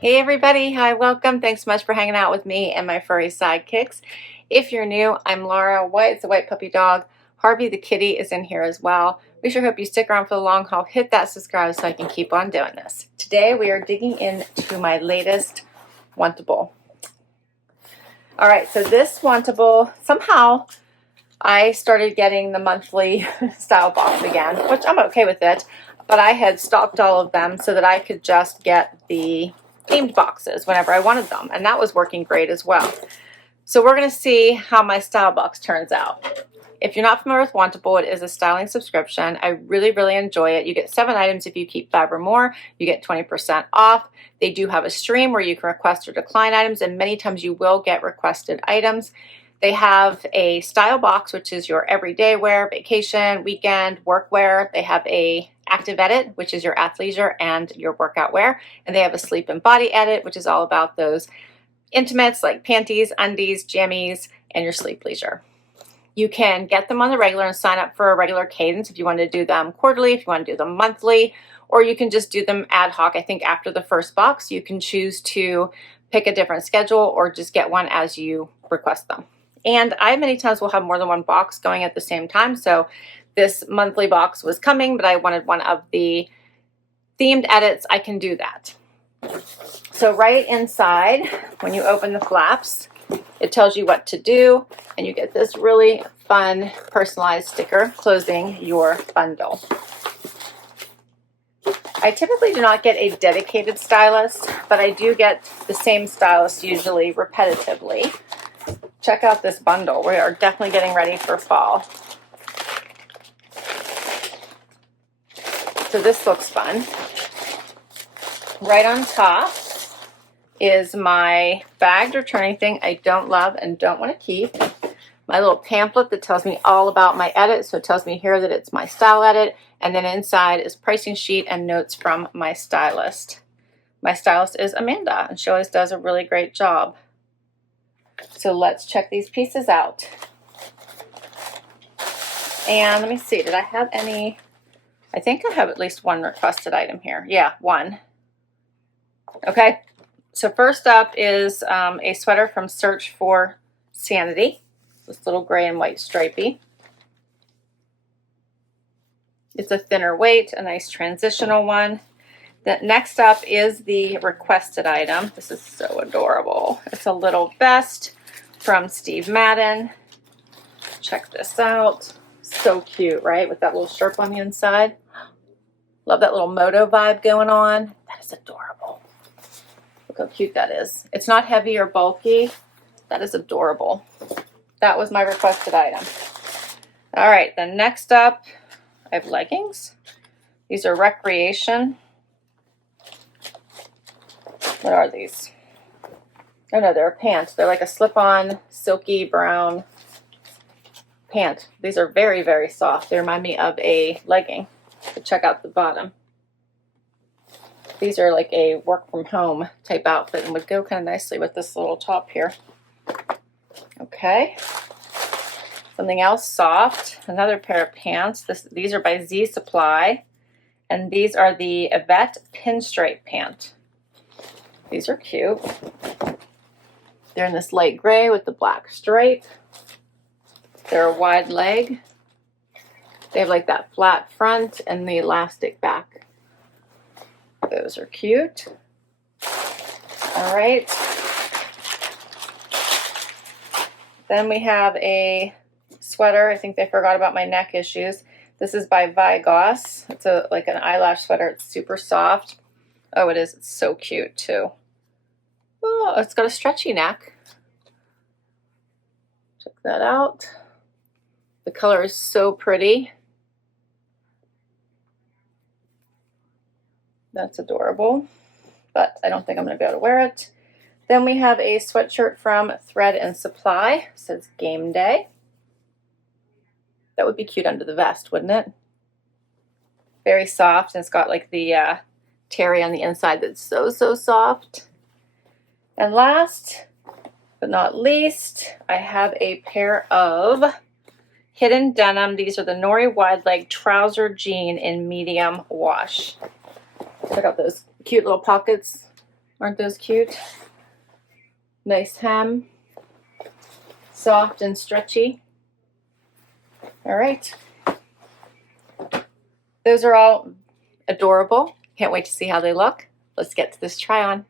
Hey everybody, hi, welcome. Thanks so much for hanging out with me and my furry sidekicks. If you're new, I'm Laura. White's the white puppy dog. Harvey the kitty is in here as well. We sure hope you stick around for the long haul. Hit that subscribe so I can keep on doing this. Today we are digging into my latest Wantable. All right, so this Wantable, somehow I started getting the monthly style box again, which I'm okay with it, but I had stopped all of them so that I could just get the themed boxes whenever I wanted them, and that was working great as well. So we're going to see how my style box turns out. If you're not familiar with Wantable, it is a styling subscription. I really enjoy it. You get 7 items if you keep 5 or more. You get 20% off. They do have a stream where you can request or decline items, and many times you will get requested items. They have a style box, which is your everyday wear, vacation, weekend, workwear. They have a active edit, which is your athleisure and your workout wear. And they have a sleep and body edit, which is all about those intimates like panties, undies, jammies, and your sleep leisure. You can get them on the regular and sign up for a regular cadence if you want to do them quarterly, if you want to do them monthly, or you can just do them ad hoc. I think after the first box, you can choose to pick a different schedule or just get one as you request them. And I many times will have more than one box going at the same time. So this monthly box was coming, but I wanted one of the themed edits. I can do that. So right inside, when you open the flaps, it tells you what to do, and you get this really fun personalized sticker closing your bundle. I typically do not get a dedicated stylist, but I do get the same stylist usually repetitively. Check out this bundle. We are definitely getting ready for fall. So this looks fun. Right on top is my bagged returning thing I don't love and don't want to keep. My little pamphlet that tells me all about my edit. So it tells me here that it's my style edit. And then inside is pricing sheet and notes from my stylist. My stylist is Amanda, and she always does a really great job. So let's check these pieces out. And let me see, did I have any? I think I have at least one requested item here. Yeah, one. Okay, so first up is a sweater from Search for Sanity. This little gray and white stripey. It's a thinner weight, a nice transitional one. The next up is the requested item. This is so adorable. It's a little vest from Steve Madden. Check this out. So cute, right? With that little sharp on the inside. Love that little moto vibe going on. That is adorable. Look how cute that is. It's not heavy or bulky. That is adorable. That was my requested item. All right, then next up, I have leggings. These are recreation. What are these? Oh no, they're a pant. They're like a slip-on, silky brown pant. These are very soft. They remind me of a legging. But check out the bottom. These are like a work from home type outfit and would go kind of nicely with this little top here. Okay. Something else soft. Another pair of pants. These are by Z Supply. And these are the Evette Pinstripe pant. These are cute. They're in this light gray with the black stripe. They're a wide leg. They have like that flat front and the elastic back. Those are cute. All right. Then we have a sweater. I think they forgot about my neck issues. This is by Vigoss. It's like an eyelash sweater. It's super soft. Oh, it is. It's so cute too. Oh, it's got a stretchy neck. Check that out. The color is so pretty. That's adorable, but I don't think I'm going to be able to wear it. Then we have a sweatshirt from Thread and Supply. It says Game Day. That would be cute under the vest, wouldn't it? Very soft, and it's got like the terry on the inside that's so soft. And last but not least, I have a pair of hidden denim. These are the Nori wide leg trouser jean in medium wash. Check out those cute little pockets. Aren't those cute? Nice hem, soft and stretchy. All right. Those are all adorable. Can't wait to see how they look. Let's get to this try on.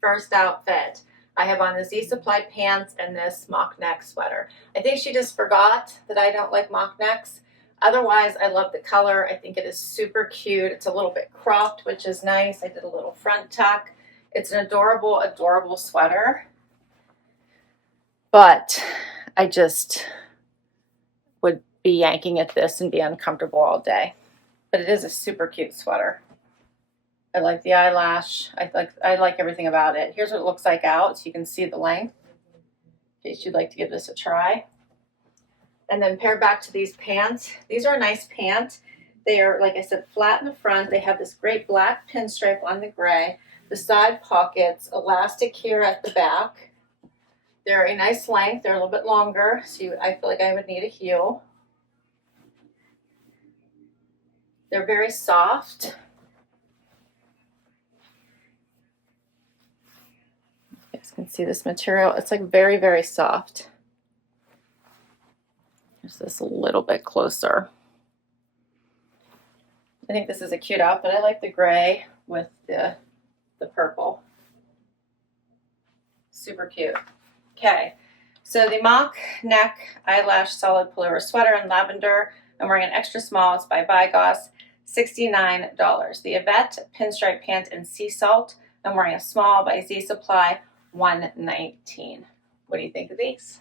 First outfit. I have on the Z Supply pants and this mock neck sweater. I think she just forgot that I don't like mock necks. Otherwise, I love the color. I think it is super cute. It's a little bit cropped, which is nice. I did a little front tuck. It's an adorable, adorable sweater. But I just would be yanking at this and be uncomfortable all day. But it is a super cute sweater. I like the eyelash. I like everything about it. Here's what it looks like out, so you can see the length, in case you'd like to give this a try. And then pair back to these pants. These are a nice pant. They are, like I said, flat in the front. They have this great black pinstripe on the gray. The side pockets, elastic here at the back. They're a nice length. They're a little bit longer, so I feel like I would need a heel. They're very soft. You guys can see this material. It's like very, very soft. Here's this a little bit closer. I think this is a cute outfit. I like the gray with the purple. Super cute. Okay, so the mock neck eyelash solid pullover sweater in lavender. I'm wearing an extra small. It's by Vigoss, $69. The Evette pinstripe pant in sea salt. I'm wearing a small by Z Supply, $119. What do you think of these?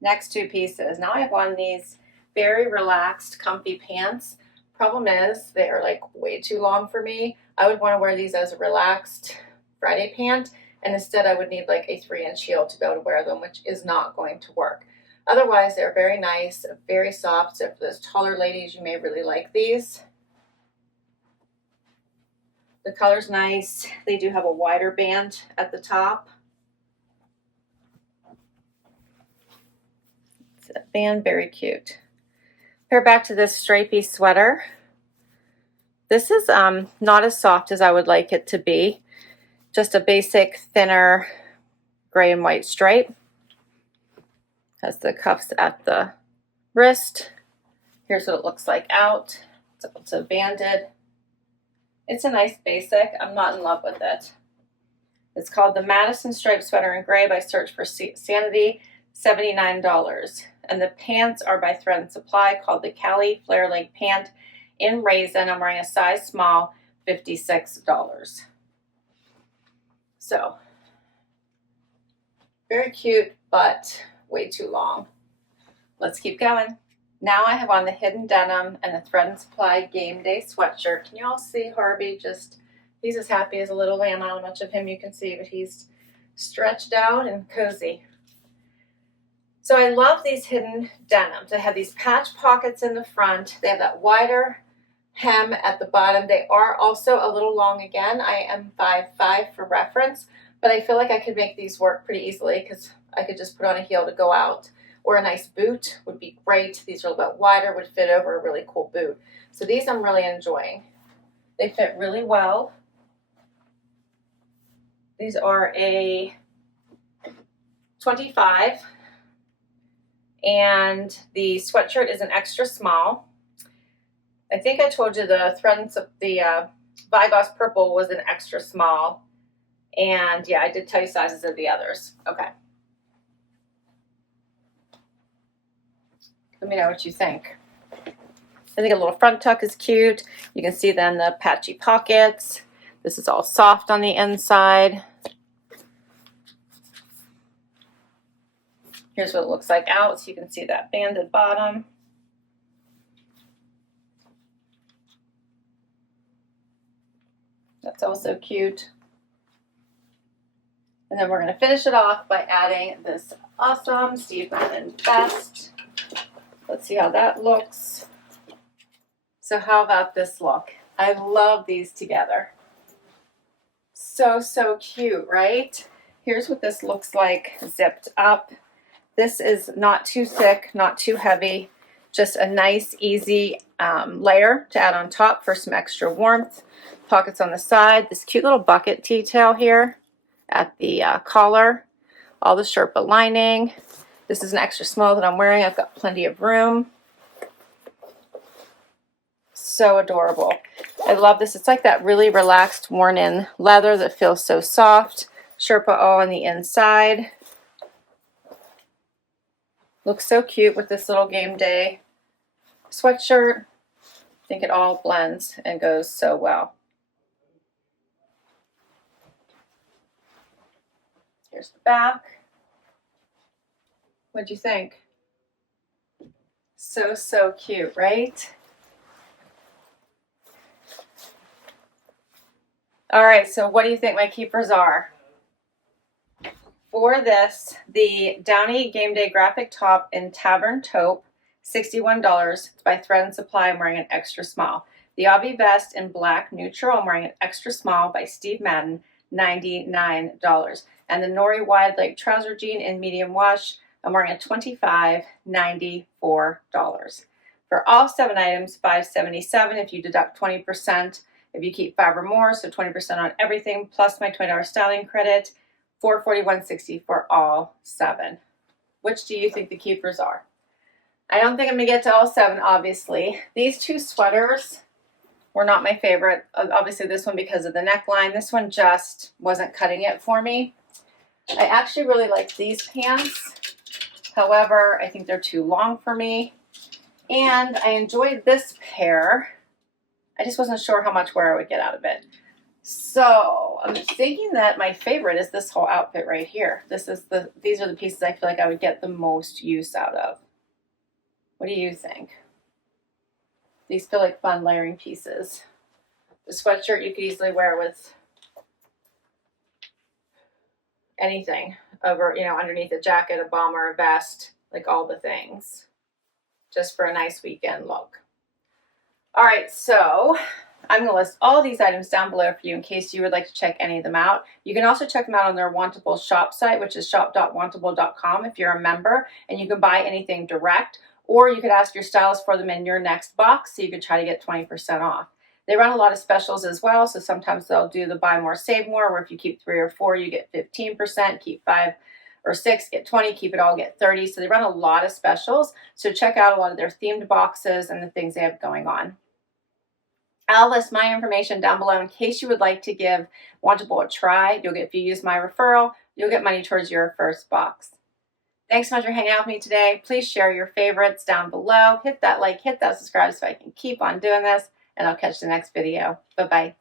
Next two pieces. Now I have on these very relaxed, comfy pants. Problem is, they are like way too long for me. I would want to wear these as a relaxed Friday pant, and instead I would need like a 3-inch heel to be able to wear them, which is not going to work. Otherwise, they're very nice, very soft. So for those taller ladies, you may really like these. The color's nice. They do have a wider band at the top. That band, very cute. Pair back to this stripy sweater. This is not as soft as I would like it to be. Just a basic, thinner gray and white stripe. Has the cuffs at the wrist. Here's what it looks like out. It's a banded. It's a nice basic. I'm not in love with it. It's called the Madison striped sweater in gray by Search for Sanity, $79. And the pants are by Thread & Supply, called the Callie flare leg pant in raisin. I'm wearing a size small, $56. So, very cute, but way too long. Let's keep going. Now I have on the hidden denim and the Thread & Supply game day sweatshirt. Can you all see Harvey? He's as happy as a little lamb. I don't know how much of him you can see, but he's stretched out and cozy. So I love these hidden denims. They have these patch pockets in the front. They have that wider hem at the bottom. They are also a little long again. I am 5'5" for reference, but I feel like I could make these work pretty easily because I could just put on a heel to go out, or a nice boot would be great. These are a little bit wider, would fit over a really cool boot. So these I'm really enjoying. They fit really well. These are a 25. And the sweatshirt is an extra small. I think I told you the Vigoss purple was an extra small. And yeah, I did tell you sizes of the others. Okay. Let me know what you think. I think a little front tuck is cute. You can see then the patchy pockets. This is all soft on the inside. Here's what it looks like out, so you can see that banded bottom. That's also cute. And then we're going to finish it off by adding this awesome Steve Madden vest. Let's see how that looks. So how about this look? I love these together. So, so cute, right? Here's what this looks like zipped up. This is not too thick, not too heavy. Just a nice, easy layer to add on top for some extra warmth. Pockets on the side. This cute little bucket detail here at the collar. All the Sherpa lining. This is an extra small that I'm wearing. I've got plenty of room. So adorable. I love this. It's like that really relaxed, worn-in leather that feels so soft. Sherpa all on the inside. Looks so cute with this little game day sweatshirt. I think it all blends and goes so well. Here's the back. What'd you think? So, so cute, right? All right, so what do you think my keepers are? For this, the Downey Game Day graphic top in Tavern Taupe, $61. It's by Thread and Supply. I'm wearing an extra small. The Obby vest in black neutral. I'm wearing an extra small by Steve Madden, $99. And the Nori wide leg trouser jean in medium wash. I'm wearing a $25.94. For all 7 items, $577 if you deduct 20%. If you keep 5 or more, so 20% on everything, plus my $20 styling credit, $441.60 for all 7. Which do you think the keepers are? I don't think I'm going to get to all 7, obviously. These 2 sweaters were not my favorite. Obviously, this one because of the neckline. This one just wasn't cutting it for me. I actually really like these pants. However, I think they're too long for me. And I enjoyed this pair. I just wasn't sure how much wear I would get out of it. So I'm thinking that my favorite is this whole outfit right here. These are the pieces I feel like I would get the most use out of. What do you think? These feel like fun layering pieces. The sweatshirt you could easily wear with anything over, underneath a jacket, a bomber, a vest, like all the things. Just for a nice weekend look. All right, so I'm going to list all of these items down below for you in case you would like to check any of them out. You can also check them out on their Wantable shop site, which is shop.wantable.com if you're a member, and you can buy anything direct, or you could ask your stylist for them in your next box so you could try to get 20% off. They run a lot of specials as well, so sometimes they'll do the buy more, save more, where if you keep 3 or 4, you get 15%, keep 5 or 6, get 20, keep it all, get 30. So they run a lot of specials, so check out a lot of their themed boxes and the things they have going on. I'll list my information down below in case you would like to give Wantable a try. If you use my referral, you'll get money towards your first box. Thanks so much for hanging out with me today. Please share your favorites down below. Hit that like, hit that subscribe so I can keep on doing this, and I'll catch you in the next video. Bye-bye.